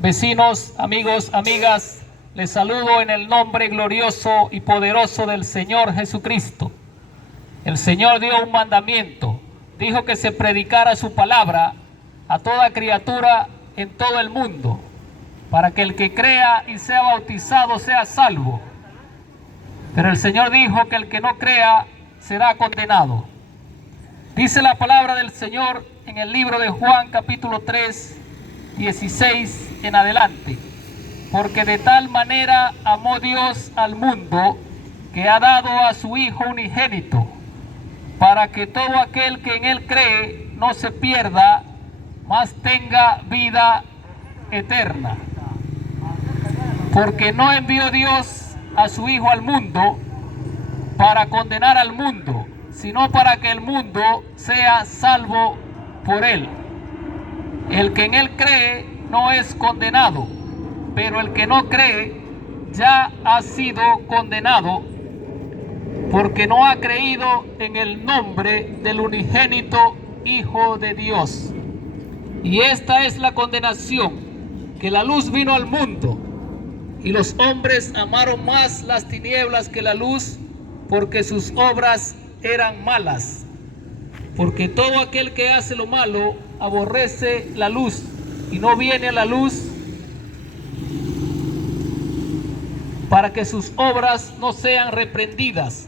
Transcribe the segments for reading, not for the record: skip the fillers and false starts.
Vecinos, amigos, amigas, les saludo en el nombre glorioso y poderoso del Señor Jesucristo. El Señor dio un mandamiento, dijo que se predicara su palabra a toda criatura en todo el mundo, para que el que crea y sea bautizado sea salvo. Pero el Señor dijo que el que no crea será condenado. Dice la palabra del Señor en el libro de Juan capítulo 3, 16 en adelante. Porque de tal manera amó Dios al mundo que ha dado a su Hijo unigénito, para que todo aquel que en él cree no se pierda, mas tenga vida eterna. Porque no envió Dios a su Hijo al mundo para condenar al mundo, sino para que el mundo sea salvo por él. El que en él cree no es condenado, pero el que no cree ya ha sido condenado, porque no ha creído en el nombre del unigénito Hijo de Dios. Y esta es la condenación, que la luz vino al mundo, y los hombres amaron más las tinieblas que la luz, porque sus obras eran malas. Porque todo aquel que hace lo malo aborrece la luz, y no viene a la luz, para que sus obras no sean reprendidas.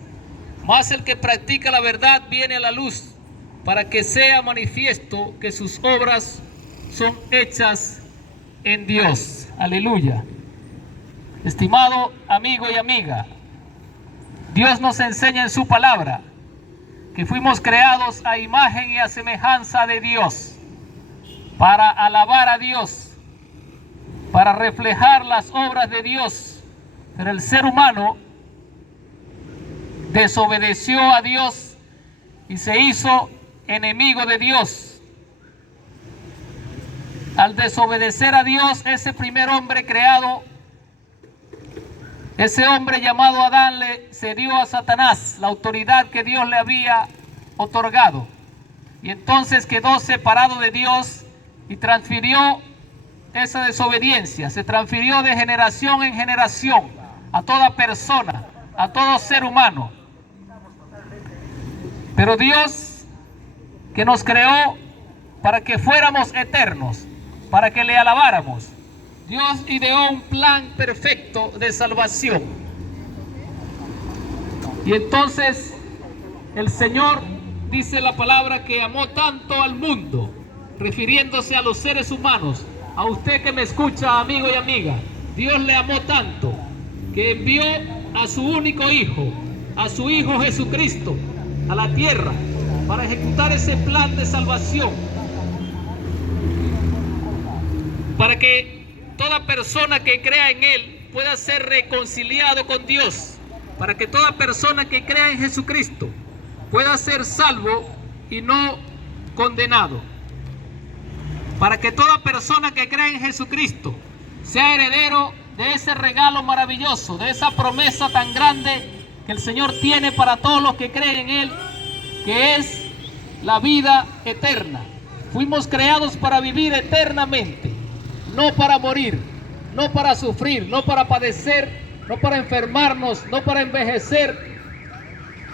Mas el que practica la verdad viene a la luz, para que sea manifiesto que sus obras son hechas en Dios. Aleluya. Estimado amigo y amiga, Dios nos enseña en su palabra que fuimos creados a imagen y a semejanza de Dios, para alabar a Dios, para reflejar las obras de Dios. Pero el ser humano desobedeció a Dios y se hizo enemigo de Dios. Al desobedecer a Dios, ese primer hombre creado, ese hombre llamado Adán, le cedió a Satanás la autoridad que Dios le había otorgado. Y entonces quedó separado de Dios y transfirió esa desobediencia. Se transfirió de generación en generación a toda persona, a todo ser humano. Pero Dios, que nos creó para que fuéramos eternos, para que le alabáramos, Dios ideó un plan perfecto de salvación. Y entonces el Señor dice la palabra que amó tanto al mundo, refiriéndose a los seres humanos. A usted que me escucha, amigo y amiga, Dios le amó tanto que envió a su único Hijo, a su Hijo Jesucristo, a la tierra para ejecutar ese plan de salvación, para que toda persona que crea en Él pueda ser reconciliado con Dios, para que toda persona que crea en Jesucristo pueda ser salvo y no condenado, para que toda persona que crea en Jesucristo sea heredero de ese regalo maravilloso, de esa promesa tan grande que el Señor tiene para todos los que creen en Él, que es la vida eterna. Fuimos creados para vivir eternamente, no para morir, no para sufrir, no para padecer, no para enfermarnos, no para envejecer,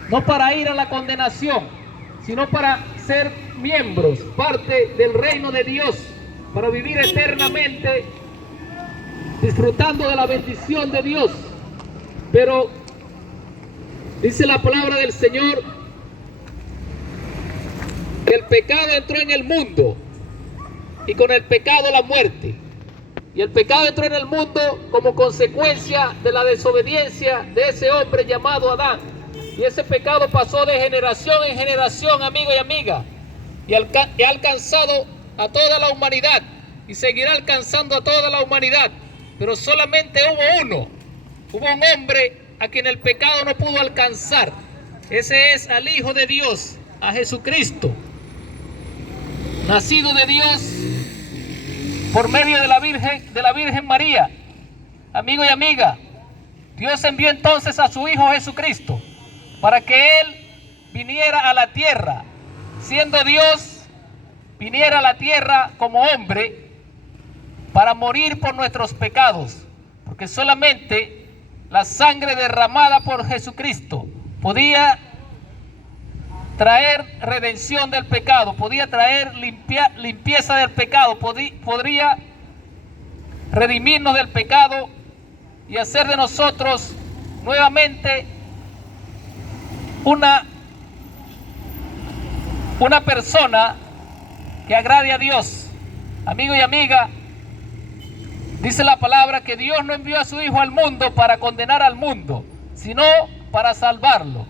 no para ir a la condenación, sino para ser miembros, parte del reino de Dios, para vivir eternamente disfrutando de la bendición de Dios. Pero dice la palabra del Señor que el pecado entró en el mundo y con el pecado la muerte. Y el pecado entró en el mundo como consecuencia de la desobediencia de ese hombre llamado Adán. Y ese pecado pasó de generación en generación, amigo y amiga, y ha alcanzado a toda la humanidad y seguirá alcanzando a toda la humanidad. Pero solamente hubo un hombre a quien el pecado no pudo alcanzar. Ese es al Hijo de Dios, a Jesucristo, nacido de Dios por medio de la Virgen María. Amigo y amiga, Dios envió entonces a su Hijo Jesucristo para que Él viniera a la tierra, siendo Dios, viniera a la tierra como hombre, para morir por nuestros pecados, porque solamente la sangre derramada por Jesucristo podía traer redención del pecado, podía traer limpieza del pecado, podría redimirnos del pecado y hacer de nosotros nuevamente una persona que agrade a Dios. Amigo y amiga, dice la palabra que Dios no envió a su Hijo al mundo para condenar al mundo, sino para salvarlo.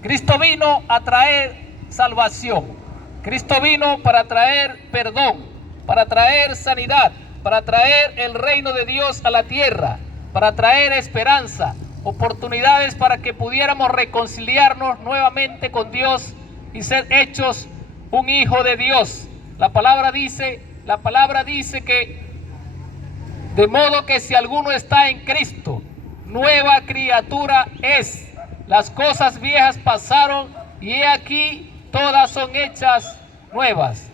Cristo vino a traer salvación. Cristo vino para traer perdón, para traer sanidad, para traer el reino de Dios a la tierra, para traer esperanza, oportunidades para que pudiéramos reconciliarnos nuevamente con Dios y ser hechos un hijo de Dios. La palabra dice que de modo que si alguno está en Cristo, nueva criatura es. Las cosas viejas pasaron y he aquí todas son hechas nuevas.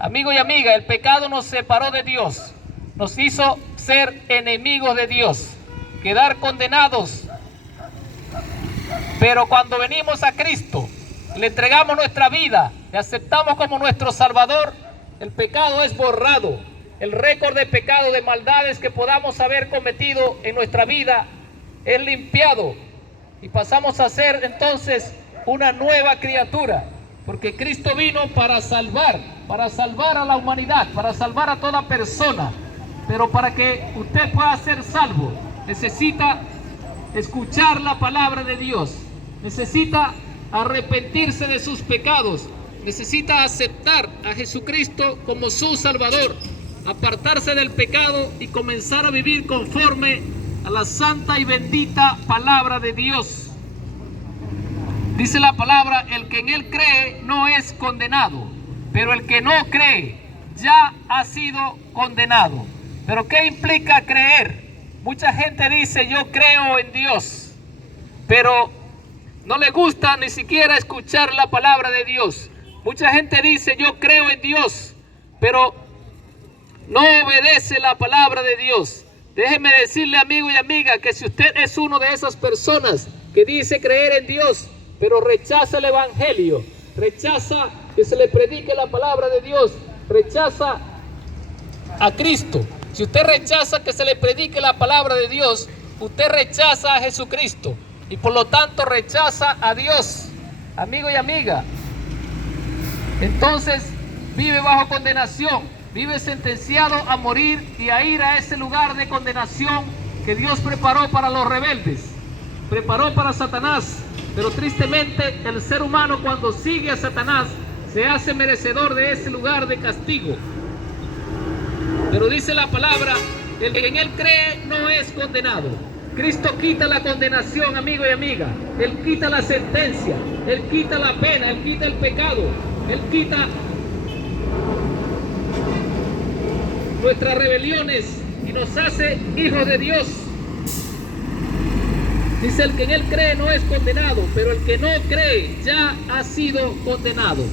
Amigo y amiga, el pecado nos separó de Dios, nos hizo ser enemigos de Dios, quedar condenados. Pero cuando venimos a Cristo, le entregamos nuestra vida, le aceptamos como nuestro Salvador, el pecado es borrado. El récord de pecado, de maldades que podamos haber cometido en nuestra vida es limpiado y pasamos a ser entonces una nueva criatura, porque Cristo vino para salvar a la humanidad, para salvar a toda persona. Pero para que usted pueda ser salvo, necesita escuchar la palabra de Dios, necesita arrepentirse de sus pecados, necesita aceptar a Jesucristo como su Salvador, apartarse del pecado y comenzar a vivir conforme a la santa y bendita palabra de Dios. Dice la palabra, el que en él cree no es condenado, pero el que no cree ya ha sido condenado. ¿Pero qué implica creer? Mucha gente dice, yo creo en Dios, pero no le gusta ni siquiera escuchar la palabra de Dios. Mucha gente dice, yo creo en Dios, pero no obedece la palabra de Dios. Déjeme decirle, amigo y amiga, que si usted es uno de esas personas que dice creer en Dios, pero rechaza el evangelio, rechaza que se le predique la palabra de Dios, rechaza a Cristo. Si usted rechaza que se le predique la palabra de Dios, usted rechaza a Jesucristo y por lo tanto rechaza a Dios, amigo y amiga. Entonces vive bajo condenación, vive sentenciado a morir y a ir a ese lugar de condenación que Dios preparó para los rebeldes, preparó para Satanás. Pero tristemente el ser humano, cuando sigue a Satanás, se hace merecedor de ese lugar de castigo. Pero dice la palabra, el que en él cree no es condenado. Cristo quita la condenación, amigo y amiga. Él quita la sentencia, Él quita la pena, Él quita el pecado, Él quita nuestras rebeliones y nos hace hijos de Dios. Dice, el que en él cree no es condenado, pero el que no cree ya ha sido condenado.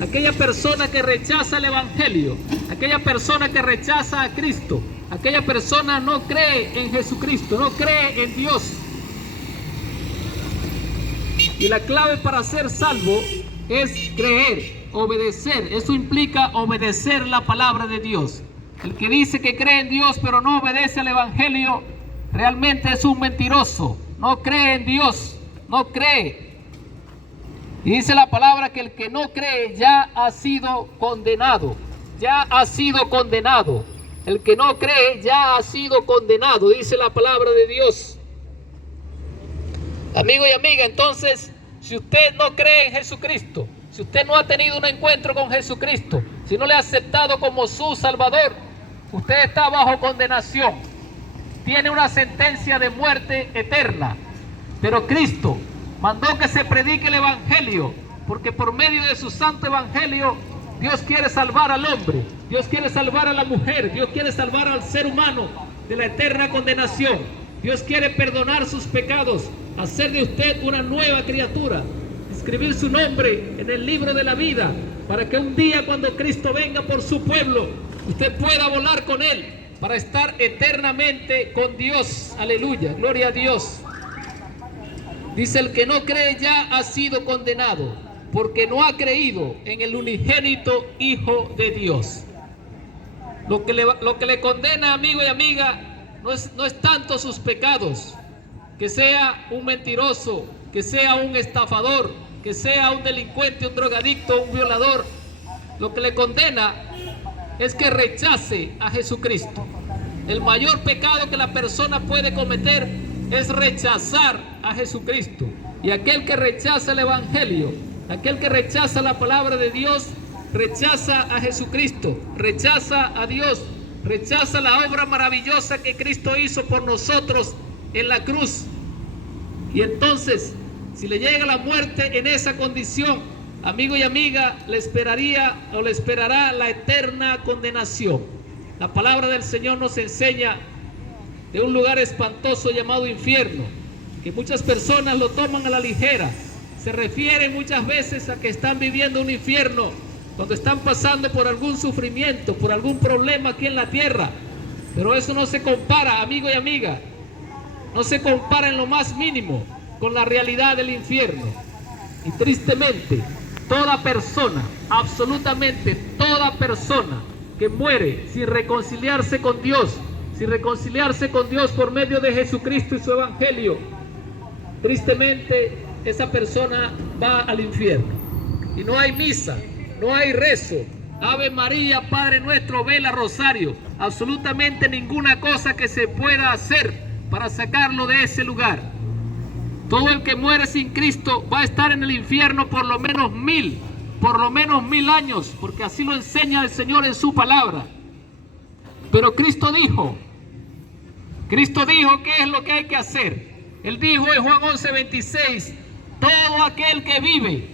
Aquella persona que rechaza el evangelio, aquella persona que rechaza a Cristo, aquella persona no cree en Jesucristo, no cree en Dios. Y la clave para ser salvo es creer, obedecer. Eso implica obedecer la palabra de Dios. El que dice que cree en Dios pero no obedece al evangelio, realmente es un mentiroso. No cree en Dios, no cree. Y dice la palabra que el que no cree ya ha sido condenado, ya ha sido condenado. El que no cree ya ha sido condenado, dice la palabra de Dios. Amigo y amiga, entonces, si usted no cree en Jesucristo, si usted no ha tenido un encuentro con Jesucristo, si no le ha aceptado como su Salvador, usted está bajo condenación. Tiene una sentencia de muerte eterna. Pero Cristo mandó que se predique el evangelio, porque por medio de su santo evangelio Dios quiere salvar al hombre, Dios quiere salvar a la mujer, Dios quiere salvar al ser humano de la eterna condenación. Dios quiere perdonar sus pecados, hacer de usted una nueva criatura, escribir su nombre en el libro de la vida, para que un día cuando Cristo venga por su pueblo, usted pueda volar con Él, para estar eternamente con Dios. Aleluya, gloria a Dios. Dice: el que no cree ya ha sido condenado, porque no ha creído en el unigénito Hijo de Dios. Lo que le condena, amigo y amiga, no es tanto sus pecados, que sea un mentiroso, que sea un estafador, que sea un delincuente, un drogadicto, un violador. Lo que le condena es que rechace a Jesucristo. El mayor pecado que la persona puede cometer es rechazar a Jesucristo. Y aquel que rechaza el Evangelio, aquel que rechaza la palabra de Dios, rechaza a Jesucristo, rechaza a Dios, rechaza la obra maravillosa que Cristo hizo por nosotros en la cruz. Y entonces, si le llega la muerte en esa condición, amigo y amiga, le esperará la eterna condenación. La palabra del Señor nos enseña de un lugar espantoso llamado infierno, que muchas personas lo toman a la ligera. Se refieren muchas veces a que están viviendo un infierno, donde están pasando por algún sufrimiento, por algún problema aquí en la tierra. Pero eso no se compara, amigo y amiga, no se compara en lo más mínimo con la realidad del infierno. Y tristemente, toda persona, absolutamente toda persona que muere sin reconciliarse con Dios por medio de Jesucristo y su Evangelio, tristemente esa persona va al infierno. Y no hay misa, no hay rezo, Ave María, Padre Nuestro, vela, rosario, absolutamente ninguna cosa que se pueda hacer para sacarlo de ese lugar. Todo el que muere sin Cristo va a estar en el infierno por lo menos 1000 años, porque así lo enseña el Señor en su palabra. Pero Cristo dijo qué es lo que hay que hacer. Él dijo en Juan 11:26, todo aquel que vive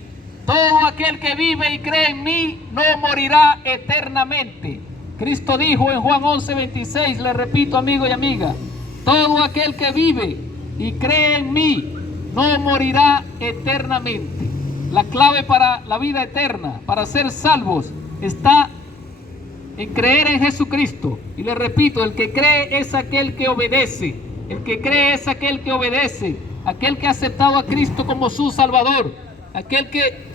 y cree en mí no morirá eternamente. Cristo dijo en Juan 11:26, le repito, amigo y amiga, todo aquel que vive y cree en mí no morirá eternamente. La clave para la vida eterna, para ser salvos, está en creer en Jesucristo. Y le repito, el que cree es aquel que obedece. El que cree es aquel que obedece, aquel que ha aceptado a Cristo como su Salvador, aquel que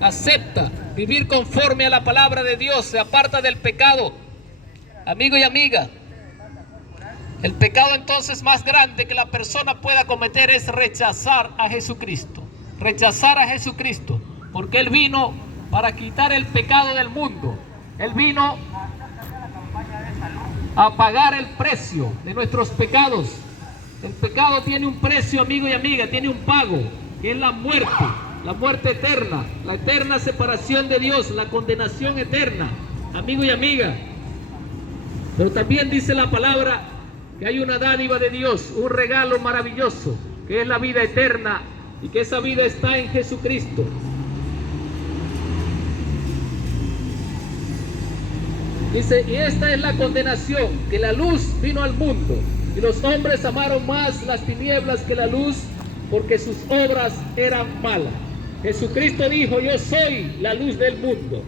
acepta vivir conforme a la palabra de Dios, se aparta del pecado. Amigo y amiga, el pecado entonces más grande que la persona pueda cometer es rechazar a Jesucristo. Rechazar a Jesucristo, porque Él vino para quitar el pecado del mundo. Él vino a pagar el precio de nuestros pecados. El pecado tiene un precio, amigo y amiga, tiene un pago, que es la muerte eterna, la eterna separación de Dios, la condenación eterna, amigo y amiga. Pero también dice la palabra que hay una dádiva de Dios, un regalo maravilloso, que es la vida eterna, y que esa vida está en Jesucristo. Dice, y esta es la condenación, que la luz vino al mundo, y los hombres amaron más las tinieblas que la luz, porque sus obras eran malas. Jesucristo dijo, yo soy la luz del mundo.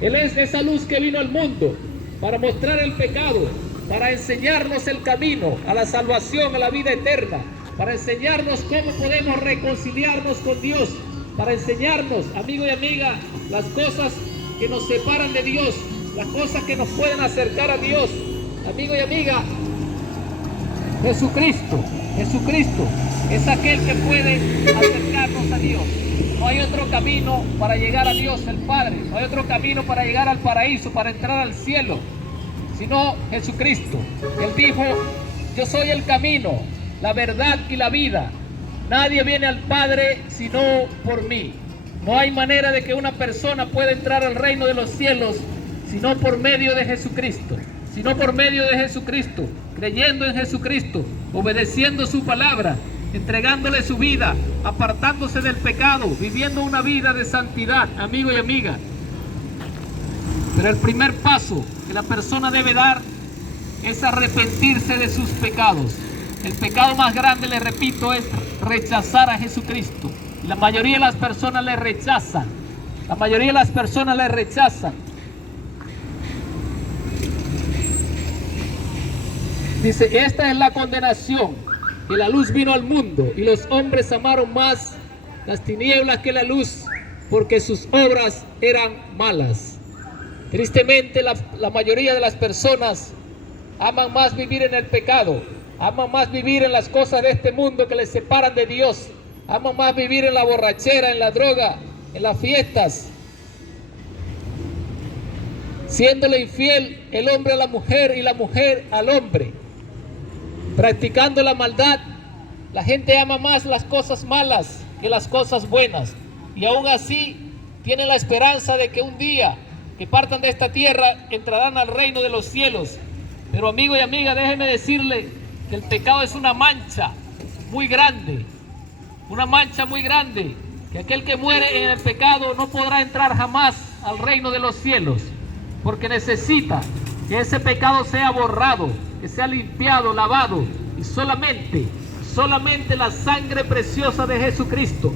Él es esa luz que vino al mundo para mostrar el pecado, para enseñarnos el camino a la salvación, a la vida eterna, para enseñarnos cómo podemos reconciliarnos con Dios, para enseñarnos, amigo y amiga, las cosas que nos separan de Dios, las cosas que nos pueden acercar a Dios. Amigo y amiga, Jesucristo es aquel que puede acercarnos a Dios. No hay otro camino para llegar a Dios el Padre, no hay otro camino para llegar al paraíso, para entrar al cielo, sino Jesucristo. Él dijo, yo soy el camino, la verdad y la vida. Nadie viene al Padre sino por mí. No hay manera de que una persona pueda entrar al reino de los cielos sino por medio de Jesucristo. Sino por medio de Jesucristo, creyendo en Jesucristo, obedeciendo su palabra, entregándole su vida, apartándose del pecado, viviendo una vida de santidad, amigo y amiga. Pero el primer paso que la persona debe dar es arrepentirse de sus pecados. El pecado más grande, le repito, es rechazar a Jesucristo. Y la mayoría de las personas le rechazan. La mayoría de las personas le rechazan. Dice, esta es la condenación, que la luz vino al mundo y los hombres amaron más las tinieblas que la luz, porque sus obras eran malas. Tristemente la mayoría de las personas aman más vivir en el pecado, aman más vivir en las cosas de este mundo que les separan de Dios, aman más vivir en la borrachera, en la droga, en las fiestas, siéndole infiel el hombre a la mujer y la mujer al hombre, practicando la maldad. La gente ama más las cosas malas que las cosas buenas, y aún así tienen la esperanza de que un día que partan de esta tierra entrarán al reino de los cielos. Pero amigo y amiga, déjeme decirle que el pecado es una mancha muy grande, que aquel que muere en el pecado no podrá entrar jamás al reino de los cielos, porque necesita que ese pecado sea borrado, que sea limpiado, lavado, y solamente la sangre preciosa de Jesucristo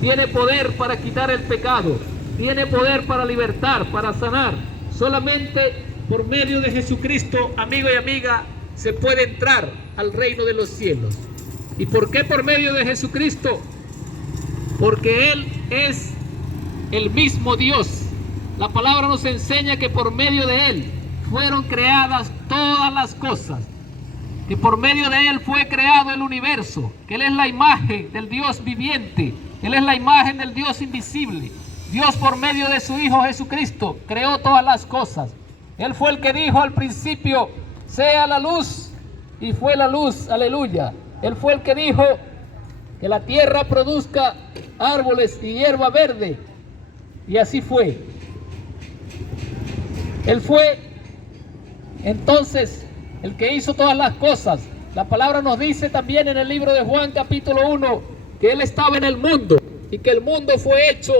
tiene poder para quitar el pecado, tiene poder para libertar, para sanar. Solamente por medio de Jesucristo, amigo y amiga, se puede entrar al reino de los cielos. ¿Y por qué por medio de Jesucristo? Porque Él es el mismo Dios. La palabra nos enseña que por medio de Él fueron creadas todas las cosas, que por medio de Él fue creado el universo, que Él es la imagen del Dios viviente, Él es la imagen del Dios invisible. Dios, por medio de su Hijo Jesucristo, creó todas las cosas. Él fue el que dijo al principio, sea la luz, y fue la luz, aleluya. Él fue el que dijo que la tierra produzca árboles y hierba verde, y así fue. Él fue entonces el que hizo todas las cosas. La palabra nos dice también en el libro de Juan capítulo 1 que Él estaba en el mundo y que el mundo fue hecho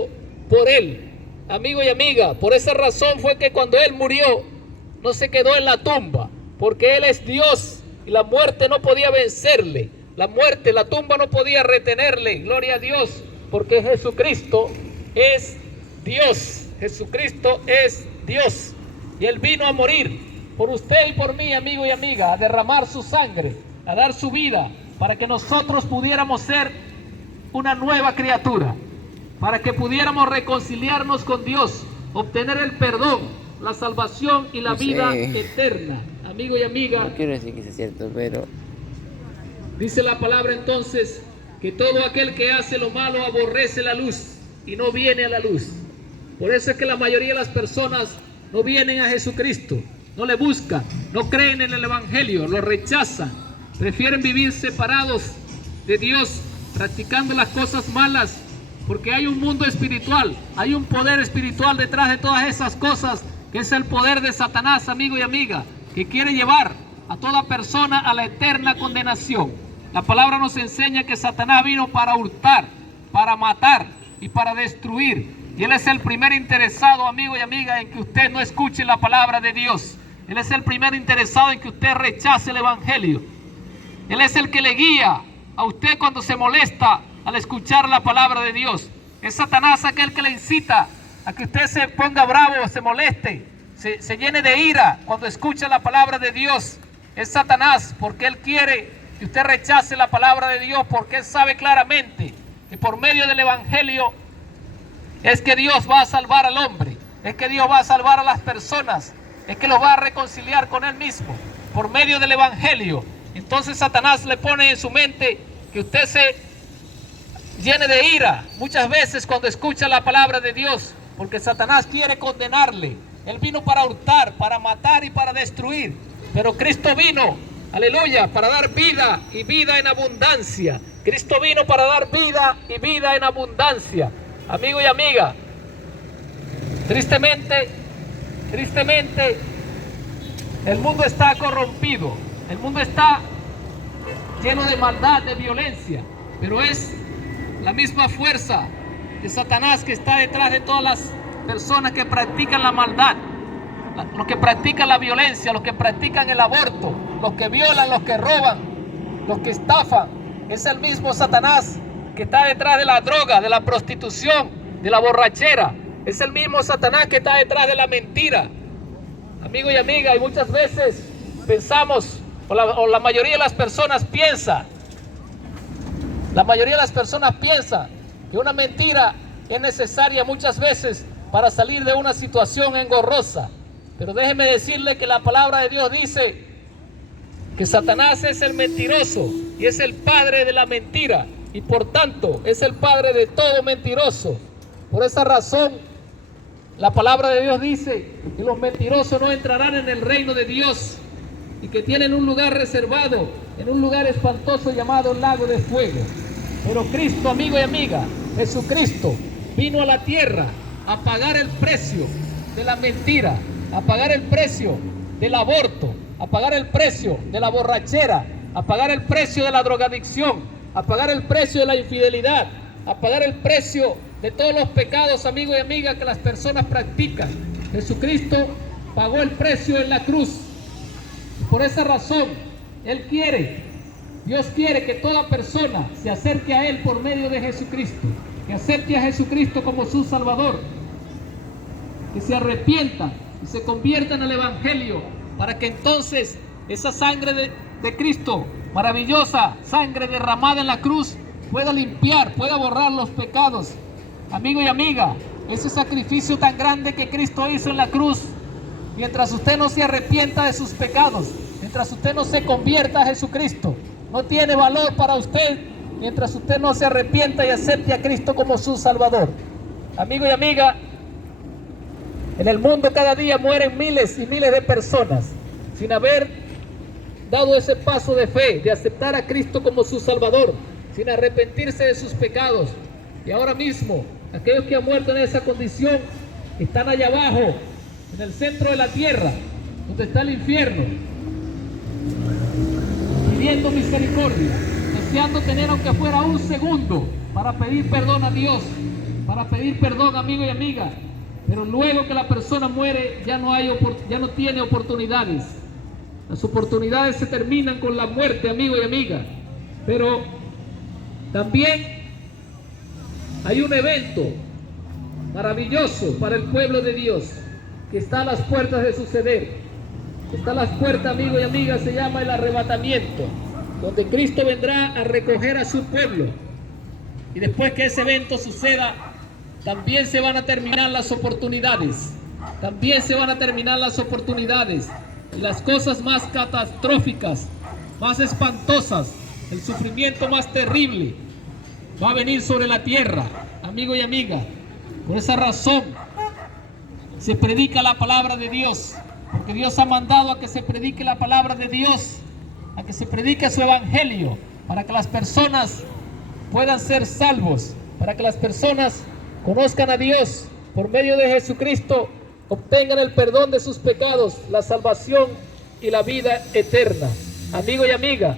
por Él. Amigo y amiga, por esa razón fue que cuando Él murió no se quedó en la tumba, porque Él es Dios y la muerte no podía vencerle. La muerte, la tumba no podía retenerle. Gloria a Dios, porque Jesucristo es Dios. Jesucristo es Dios. Y Él vino a morir por usted y por mí, amigo y amiga, a derramar su sangre, a dar su vida, para que nosotros pudiéramos ser una nueva criatura, para que pudiéramos reconciliarnos con Dios, obtener el perdón, la salvación y la vida eterna. Amigo y amiga, no quiero decir que sea cierto, pero dice la palabra entonces que todo aquel que hace lo malo aborrece la luz y no viene a la luz. Por eso es que la mayoría de las personas no vienen a Jesucristo, no le buscan, no creen en el Evangelio, lo rechazan, prefieren vivir separados de Dios, practicando las cosas malas, porque hay un mundo espiritual, hay un poder espiritual detrás de todas esas cosas, que es el poder de Satanás, amigo y amiga, que quiere llevar a toda persona a la eterna condenación. La palabra nos enseña que Satanás vino para hurtar, para matar y para destruir. Y Él es el primer interesado, amigo y amiga, en que usted no escuche la palabra de Dios. Él es el primer interesado en que usted rechace el Evangelio. Él es el que le guía a usted cuando se molesta al escuchar la palabra de Dios. Es Satanás aquel que le incita a que usted se ponga bravo, se moleste, se llene de ira cuando escucha la palabra de Dios. Es Satanás, porque él quiere que usted rechace la palabra de Dios, porque él sabe claramente que por medio del Evangelio es que Dios va a salvar al hombre, es que Dios va a salvar a las personas, es que los va a reconciliar con Él mismo por medio del Evangelio. Entonces Satanás le pone en su mente que usted se llene de ira muchas veces cuando escucha la palabra de Dios, porque Satanás quiere condenarle. Él vino para hurtar, para matar y para destruir, pero Cristo vino, aleluya, para dar vida y vida en abundancia. Cristo vino para dar vida y vida en abundancia. Amigo y amiga, tristemente, el mundo está corrompido, el mundo está lleno de maldad, de violencia, pero es la misma fuerza de Satanás que está detrás de todas las personas que practican la maldad, los que practican la violencia, los que practican el aborto, los que violan, los que roban, los que estafan. Es el mismo Satanás que está detrás de la droga, de la prostitución, de la borrachera. Es el mismo Satanás que está detrás de la mentira. Amigo y amiga, y muchas veces pensamos o o la mayoría de las personas piensa que una mentira es necesaria muchas veces para salir de una situación engorrosa. Pero déjeme decirle que la palabra de Dios dice que Satanás es el mentiroso y es el padre de la mentira, y por tanto es el padre de todo mentiroso. Por esa razón, la palabra de Dios dice que los mentirosos no entrarán en el reino de Dios y que tienen un lugar reservado en un lugar espantoso llamado lago de fuego. Pero Cristo, amigo y amiga, Jesucristo vino a la tierra a pagar el precio de la mentira, a pagar el precio del aborto, a pagar el precio de la borrachera, a pagar el precio de la drogadicción, a pagar el precio de la infidelidad, a pagar el precio de todos los pecados, amigo y amiga, que las personas practican. Jesucristo pagó el precio en la cruz. Por esa razón, Dios quiere que toda persona se acerque a Él por medio de Jesucristo, que acepte a Jesucristo como su Salvador, que se arrepientan y se conviertan al Evangelio, para que entonces esa sangre de Cristo, maravillosa sangre derramada en la cruz, pueda limpiar, pueda borrar los pecados. Amigo y amiga, ese sacrificio tan grande que Cristo hizo en la cruz, mientras usted no se arrepienta de sus pecados, mientras usted no se convierta a Jesucristo, no tiene valor para usted, mientras usted no se arrepienta y acepte a Cristo como su Salvador. Amigo y amiga, en el mundo cada día mueren miles y miles de personas sin haber dado ese paso de fe, de aceptar a Cristo como su Salvador, sin arrepentirse de sus pecados. Y ahora mismo, aquellos que han muerto en esa condición están allá abajo, en el centro de la tierra, donde está el infierno, pidiendo misericordia, deseando tener aunque fuera un segundo para pedir perdón a Dios, para pedir perdón, amigo y amiga. Pero luego que la persona muere, ya no tiene oportunidades. Las oportunidades se terminan con la muerte, amigo y amiga. Pero también hay un evento maravilloso para el pueblo de Dios que está a las puertas de suceder. Está a las puertas, amigo y amiga, se llama el arrebatamiento, donde Cristo vendrá a recoger a su pueblo. Y después que ese evento suceda, también se van a terminar las oportunidades. También se van a terminar las oportunidades. Y las cosas más catastróficas, más espantosas, el sufrimiento más terrible va a venir sobre la tierra, amigo y amiga. Por esa razón se predica la palabra de Dios, porque Dios ha mandado a que se predique la palabra de Dios, a que se predique su evangelio, para que las personas puedan ser salvos, para que las personas conozcan a Dios por medio de Jesucristo, obtengan el perdón de sus pecados, la salvación y la vida eterna. Amigo y amiga,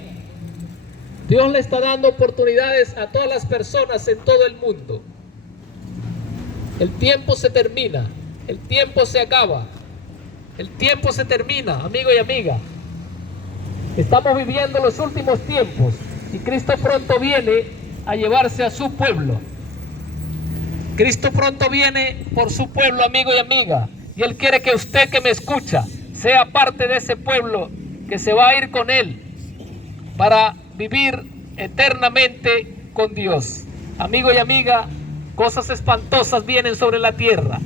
Dios le está dando oportunidades a todas las personas en todo el mundo. El tiempo se termina, el tiempo se acaba, el tiempo se termina, amigo y amiga. Estamos viviendo los últimos tiempos y Cristo pronto viene a llevarse a su pueblo. Cristo pronto viene por su pueblo, amigo y amiga, y Él quiere que usted que me escucha sea parte de ese pueblo que se va a ir con Él para vivir eternamente con Dios. Amigo y amiga, cosas espantosas vienen sobre la tierra,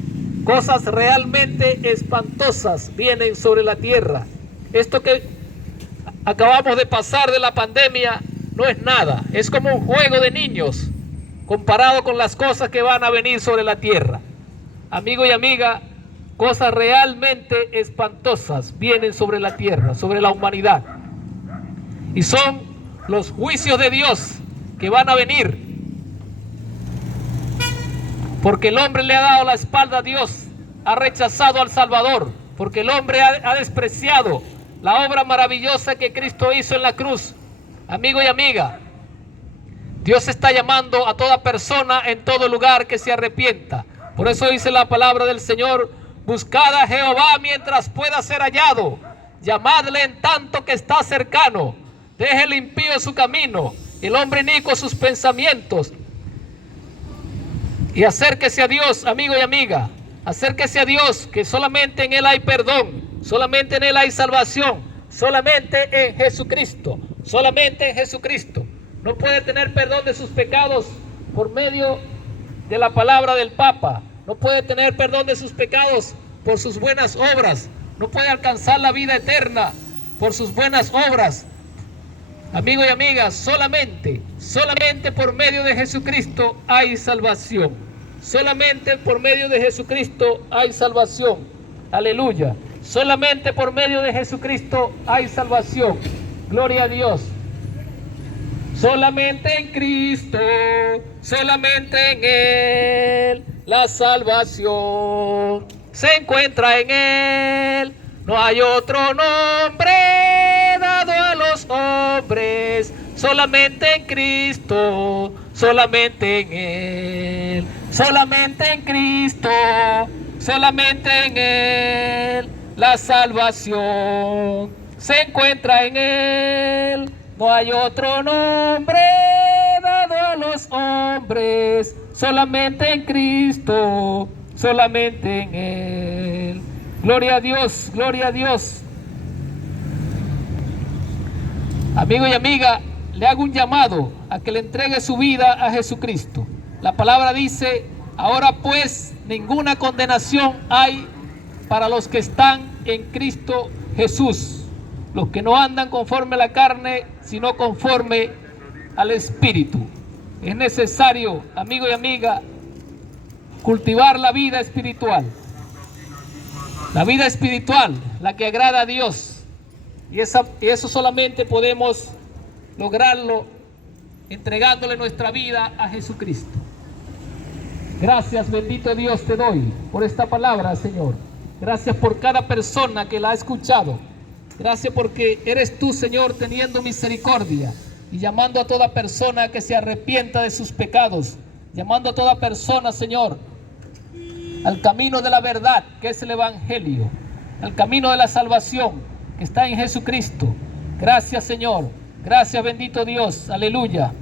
cosas realmente espantosas vienen sobre la tierra. Esto que acabamos de pasar de la pandemia no es nada, es como un juego de niños comparado con las cosas que van a venir sobre la tierra. Amigo y amiga, cosas realmente espantosas vienen sobre la tierra, sobre la humanidad. Y son los juicios de Dios que van a venir. Porque el hombre le ha dado la espalda a Dios, ha rechazado al Salvador, porque el hombre ha despreciado la obra maravillosa que Cristo hizo en la cruz. Amigo y amiga, Dios está llamando a toda persona en todo lugar que se arrepienta. Por eso dice la palabra del Señor: buscad a Jehová mientras pueda ser hallado, llamadle en tanto que está cercano. Deje el impío su camino, el hombre inicuo sus pensamientos, y acérquese a Dios, amigo y amiga. Acérquese a Dios, que solamente en Él hay perdón, solamente en Él hay salvación. solamente en Jesucristo, solamente en Jesucristo. No puede tener perdón de sus pecados por medio de la palabra del Papa. No puede tener perdón de sus pecados por sus buenas obras. No puede alcanzar la vida eterna por sus buenas obras. Amigos y amigas, solamente por medio de Jesucristo hay salvación. Solamente por medio de Jesucristo hay salvación. Aleluya. Solamente por medio de Jesucristo hay salvación. Gloria a Dios. Solamente en Cristo, solamente en Él, la salvación se encuentra en Él. No hay otro nombre dado a los hombres, solamente en Cristo, solamente en Él. Solamente en Cristo, solamente en Él, la salvación se encuentra en Él. No hay otro nombre dado a los hombres, solamente en Cristo, solamente en Él. Gloria a Dios, gloria a Dios. Amigo y amiga, le hago un llamado a que le entregue su vida a Jesucristo. La palabra dice, ahora pues ninguna condenación hay para los que están en Cristo Jesús, los que no andan conforme a la carne, sino conforme al Espíritu. Es necesario, amigo y amiga, cultivar la vida espiritual. La vida espiritual, la que agrada a Dios. Y eso solamente podemos lograrlo entregándole nuestra vida a Jesucristo. Gracias, bendito Dios, te doy por esta palabra, Señor. Gracias por cada persona que la ha escuchado. Gracias porque eres tú, Señor, teniendo misericordia y llamando a toda persona que se arrepienta de sus pecados. Llamando a toda persona, Señor, al camino de la verdad, que es el Evangelio. Al camino de la salvación, que está en Jesucristo. Gracias, Señor. Gracias, bendito Dios. Aleluya.